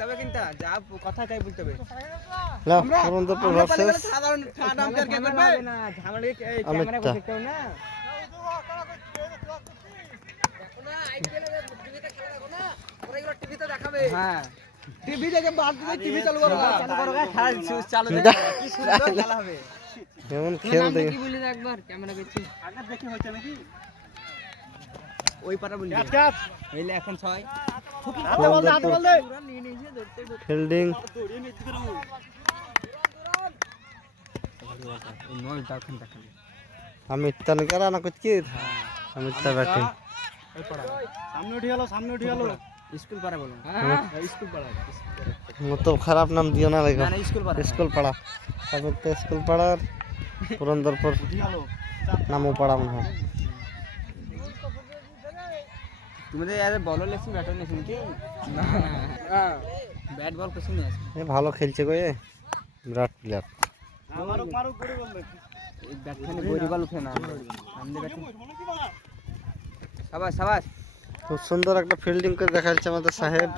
তবে কিন্তু যা কথা তাই বলতে হবে না পুরন্দরপুর ভার্সেস সাধারণ আম্পায়ার কে করবে না ঝামেলা ক্যামেরা করে দেখতে না দেখো না আইপিএল এর টিভিতে খেলা দেখো না ওরা এগুলো টিভিতে দেখাবে হ্যাঁ টিভি থেকে বাদ দিয়ে টিভি চালু করো খেলা চালু কি সুন্দর খেলা হবে কেমন খেল দেখে কি বলি একবার ক্যামেরা করছি আগে দেখি হচ্ছে নাকি ওই পাটা বলি হইলে এখন 6 হাতে বল দে ফিল্ডিং अमित तनकरा ना कुछ की अमित ता बैटिंग सामने उठी गलो स्कूल पारा बोलो हां स्कूल पारा वो तो खराब नाम दिया ना लगा ना स्कूल पढ़ा अमित तो स्कूल पढ़ा पुरंदरपुर नामो पढ़ा हूं तुम्हारे यार बॉलर लेसन बैटर लेसन কি না हां ব্যাট বল কিছু নেই এ ভালো খেলছে গো এ বিরাট প্লেয়ার মারো গড়ি বল এই ব্যাটখানে গড়ি বল উঠে না সামনে ব্যাট শাবাশ শাবাশ খুব সুন্দর একটা ফিল্ডিং করে দেখাচ্ছে আমাদের সাহেব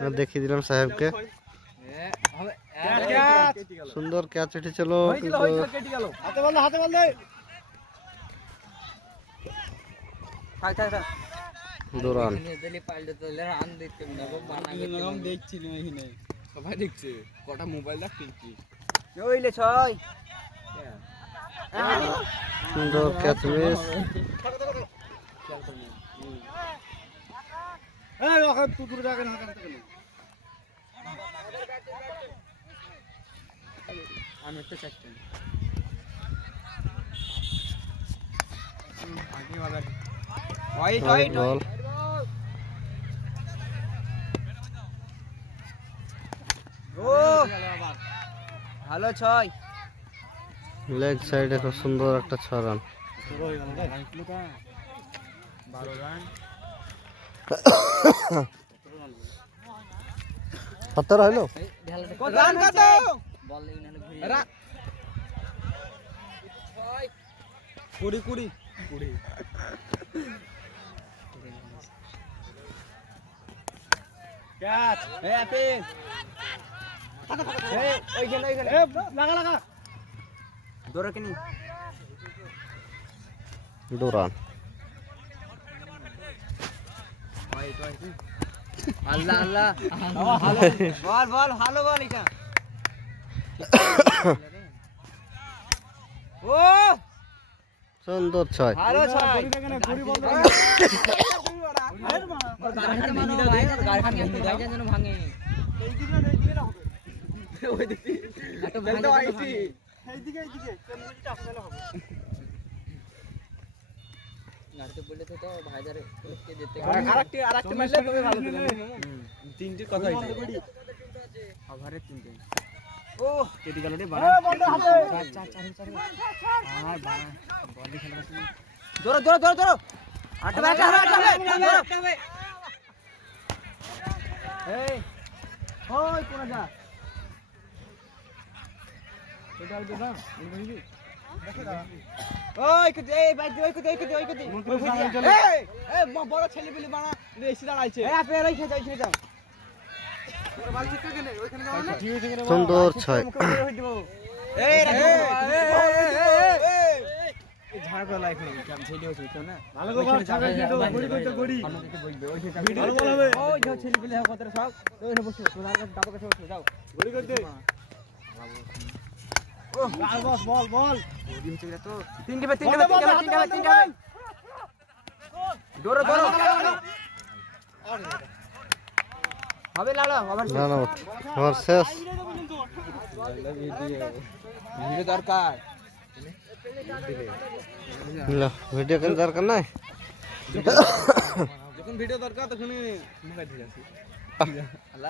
मैं দেখিয়ে দিলাম সাহেবকে সুন্দর ক্যাচ উঠেছিল হাতে বল দে থাক থাক থাক দৌড়ান দিলে পাল্টে তোলে রান দিতে না বানা করতে আমি দেখছি না এখানে সবাই দেখছে কটা মোবাইল রাখছি ওইলে ছয় সুন্দর ক্যাচ মিস এই ওখানে তুই দূরে যাবেন না কেন আমি তো চাচ্ছি আগে বাবা ওয়াইট বল ও ভালো ছয় লেগ সাইডে খুব সুন্দর একটা 6 রান 12 রান 17 হলো রান কত বল ইনালে ঘুরিয়ে 20 ক্যাচ এই আপে এই ওইখানে লাগা দৌড়া কেনি 2 রান আল্লাহ বল ভালো বল এটা ও সুন্দর 6 ভালো ছয় ঘুরি বল যেন ভাঙে ওই দিকে এত ভাঙে এইদিকে গাড়িতে বললে তো ভাইজারে কে দিতে আরেকটা মারলে তুমি ভালো দিলে তিনটি কথা হইছে ওভারে তিনটি ও কেটে গেল রে বাড়া চার আর বাড়া বল খেলা শুরু দৌড় আটবে এই ওই কোন যা এটা আইতো না ওই কত এই ভাই ওই কত এই বড় ছেলে বলি বানা এসে দাঁড়াইছে এই আপে রাইছে যাও তোর বাল ঠিক কেনে ওইখানে যাও না সুন্দর 6 এই এই ঝাড় করে লাইফ নেই কাম ছেলে হচ্ছে তো না ভালো করে যাবে গড়ি আমাদেরকে বলবে ওই যে ভালো বলবে ওই যে ছেলে বলি কত সব ওই বসে তোরা দাদা কাছে বসে যাও গড়ি করতে ও বল গড়ি হচ্ছে তো তিনটে দৌড়ো হবে লালো রান আউট ভার্সেস ভিডিও দরকার ভিডিও কেন দরকার নাই যখন ভিডিও দরকার তখনই মোবাইল ঠিক আছে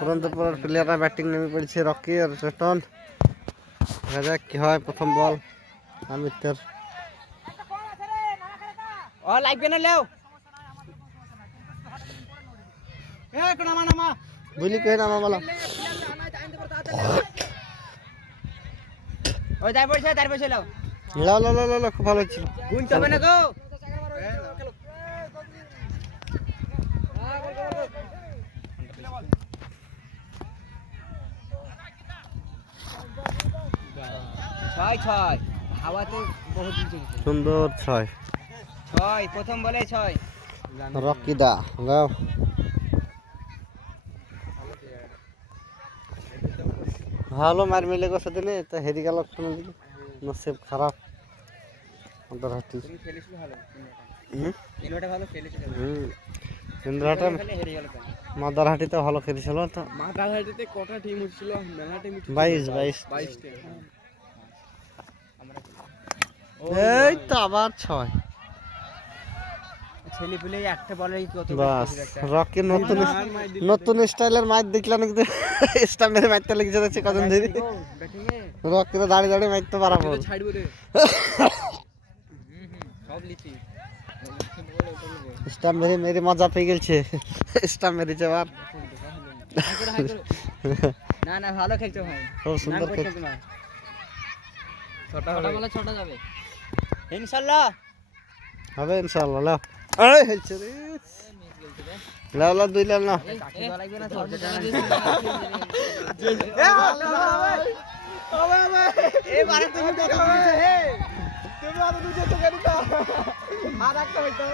পুরন্দরপুর প্লেয়াররা ব্যাটিং নেমে পড়েছে রকি আর চেতন দেখা যাক কি হয় প্রথম বল আমিতের ও লাগবে না লেও এ কোন নামা বুঝলি কই নামা বলা ওই যাই পড়ছে লাও লা খুব ভালো ছিল গুণ যাবে না গো ছয় ছয় হাওয়াতে বহুত দিন চলছে সুন্দর 6 ছয় প্রথম বলে ছয় রকি দা যাও ভালো মার মিলে গেছে দিনে তো হেরি গেল নসিব খারাপ আমাদের হাতি তুমি খেলেছিল ভালো হুম ইনভার্টার ভালো খেলেছিল ইন্দ্রহাটা খেলে হেরে গেল মাদারহাটিতে ভালো খেলেছিল তো মাথাঘাটিতে কটা টিম উঠছিল মেলা টিম 22 22টা আমরা এই তো আবার 6 ছেলে পেলে একটা বলেই কত বাস রকি নতুন স্টাইলের মাইর দেখলাম কিন্তু স্টাম্পের মারতে লেগে যাচ্ছে কজন ধরে ব্যাটিং এ রকি তো দাঁড়িয়ে দাঁড়িয়ে মারতে পারাবো ছাড়ব রে সব লিচি স্টাম্প মেরে মেরে মজা পেয়ে গেছে স্টাম্প মেরেছে আবার না না ভালো খেলছো ভাই খুব সুন্দর খেলছে ছটা বলে ছটা যাবে ইনশাআল্লাহ হবে ইনশাআল্লাহ লাও এই হেলছে রে লাও লাও দুই লাও না কাকি দেওয়া লাগবে না তো এই বারে তুমি কত দিয়েছো হে তুমি আরো দুটো তো গাড়ি দাও আর একটা হইতো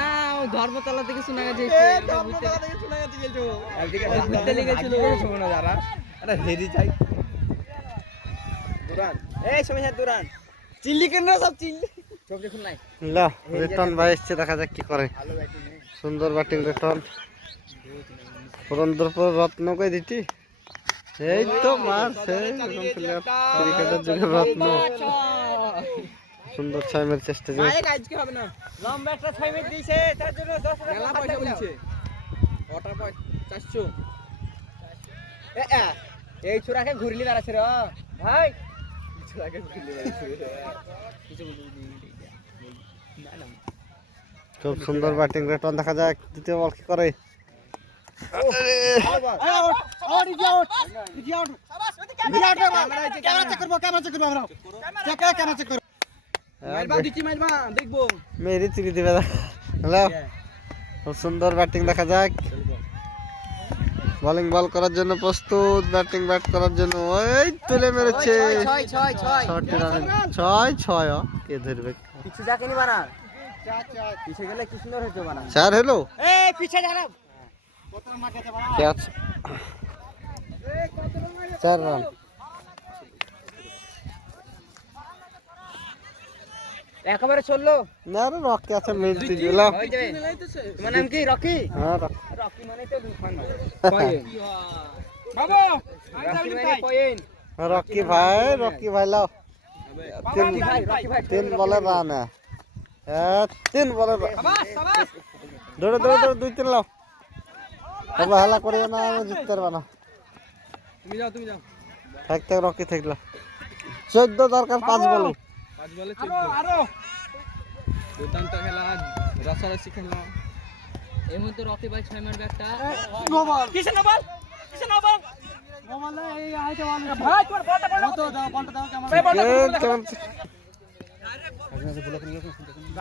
না ও ধর্মতলা থেকে শোনা গেছে এই ধর্মতলা থেকে শোনা গেছে গেছো একদিকে ঘুরতে লেগেছিল শোনা যারা আরে হেরি যাই দুরান এই সময় দুরান চিল্লি কেন সব চিল্লি সব দেখুন নাই লাও রিটার্ন ভাই এসছে দেখা যাক কি করে ভালো ব্যাটিং সুন্দর ব্যাটিং রিটার্ন পুরন্দরপুর রত্নকে দিতি এই তো মারছে এরকম প্লেয়ার ক্রিকেটের যুগের রত্ন সুন্দর 6 মেরে চেষ্টা যে ভাই আজকে হবে না লম্বা একটা 6 মিনিট দিয়েছে তার জন্য 10 টাকা পয়সা বলছে ওটা 400 এই ছোরাকে ঘুরলি দাঁড়াছে রে ভাই ছোরাকে ঘুরলি দাঁড়াছে কিছু না না খুব সুন্দর ব্যাটিং রিটার্ন দেখা যাক দ্বিতীয় বল কি করে মেরি চিনি দিবে হ্যালো খুব সুন্দর ব্যাটিং দেখা যাক বোলিং বল করার জন্য প্রস্তুত ব্যাটিং ব্যাট করার জন্য ওই তুলে মেরেছে 6 কে ধরবে কিছু যাকে নি বানা পিছে গেলে কি সুন্দর হইতো বানা 4 হলো এই পিছে যারা ক্যাচ 4 রান একেবারে চললো না রে রকি আছে মিড দিলা হয়ে যাবে তোমার নাম কি রকি হ্যাঁ রকি মানে তো দুফান পয়েন্ট বাবু রকি মানে পয়েন্ট রকি ভাই লাও তিন বলের রান হ্যাঁ 3 বলের দৌড়ে দৌড়ে 2-3 লাও তবে হালা করে না জিততে পারবে না তুমি যাও থাক রকি থাকলো 14 দরকার 5 বলে 5 বলে 14 আরো দুর্দান্ত খেলা রসারসি খেলা এই মধ্যে রকি ভাই 6 মারবে একটা নোবল কিসে নোবল নোবল এই আইতে বল ভাই তোমার বলটা তো দাও বলটা দাও কেমন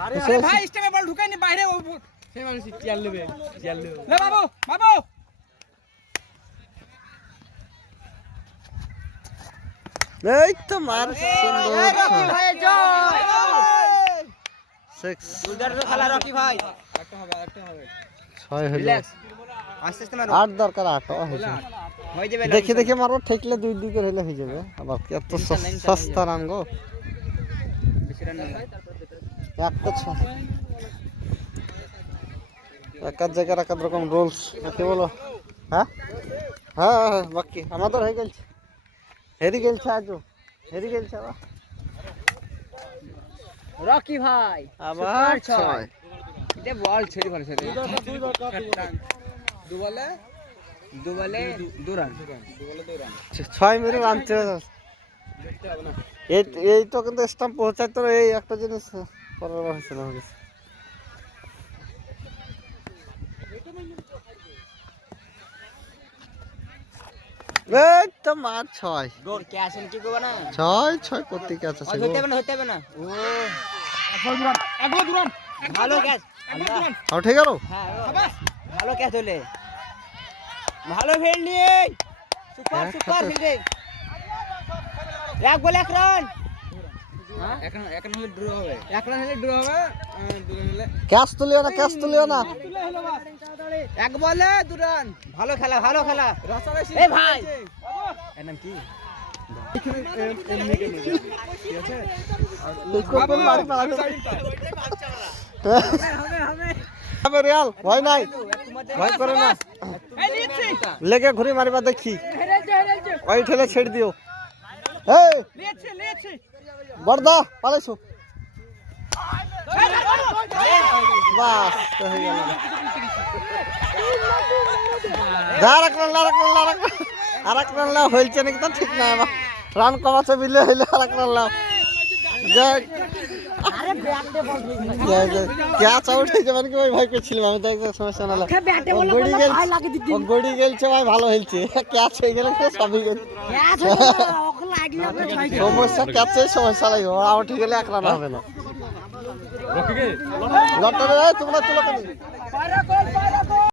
আরে ভাই স্টেমে বল ঢুকাইনি বাইরে সেই মানুষ চিয়াল নেবে লে বাবু এই তো মার সুন্দর রকি ভাই জয় 6 উদার তো খেলা রকি ভাই একটা হবে 6 হলো রিল্যাক্স আস্তে আস্তে মারো 8 দরকার 8 হয়ে যাবে দেখে মারো ঠেকলে 2 দিকে হলে হয়ে যাবে আবার কি এত সস্তা রান গো বেশি রান নেই একটা 6 এক জায়গায় এক রকম রুলস কি বলো হ্যাঁ বাকি আমাদের হয়ে গেছে হেরি গেলছে আবার রকি ভাই আবার 6 এটা বল ছেড়ে ভালো ছেড়ে দু বলে 2 রান 6 মেরে রান চেয়ে দেখতে হবে না এই তো কিন্তু স্টাম্প পৌঁছাইতো এই একটা জিনিস করার হয়েছে না এই তো মার 6 গোল ক্যাচ কি করবে না 6 প্রতি ক্যাচ আছে হতে হবে না ও একদম ভালো ক্যাচ ঠিক গেল হ্যাঁ ভালো ক্যাচ হলে ভালো ফিল্ডিং সুপার ফিল্ডিং এক বল এক রান এখন হলে ড্র হবে এক রান হলে ড্র হবে দু রান হলে ক্যাচ তুলিও না ক্যাচ তুলিও না এক বলে দু রান ভালো খেলা এই ভাই এর নাম কি রিয়াল ভয় নাই ভয় করে না লেগে ঘুরে মারিবা দেখি ওই ঠেলে ছেড়ে দিও এই বড়দা পালাইছো বাস তো হয়ে গেল আর এক রান লাভ হয়েছে নাকি তো ঠিক নাই আমার রান কমাচ্ছে বিলে হইলে আর এক রান লাভ ক্যাচ আউট হয়েছে মানে কি ওই ভাই করছিলাম আমি তো একদম সমস্যা না গড়ি গেলছে ভাই ভালো হয়েছে ক্যাচ হয়ে গেলে সবই গেল সমস্যা ক্যাচের সমস্যা লাগবে আউট হয়ে গেলে এক রান হবে না লটারি তোমরা চলো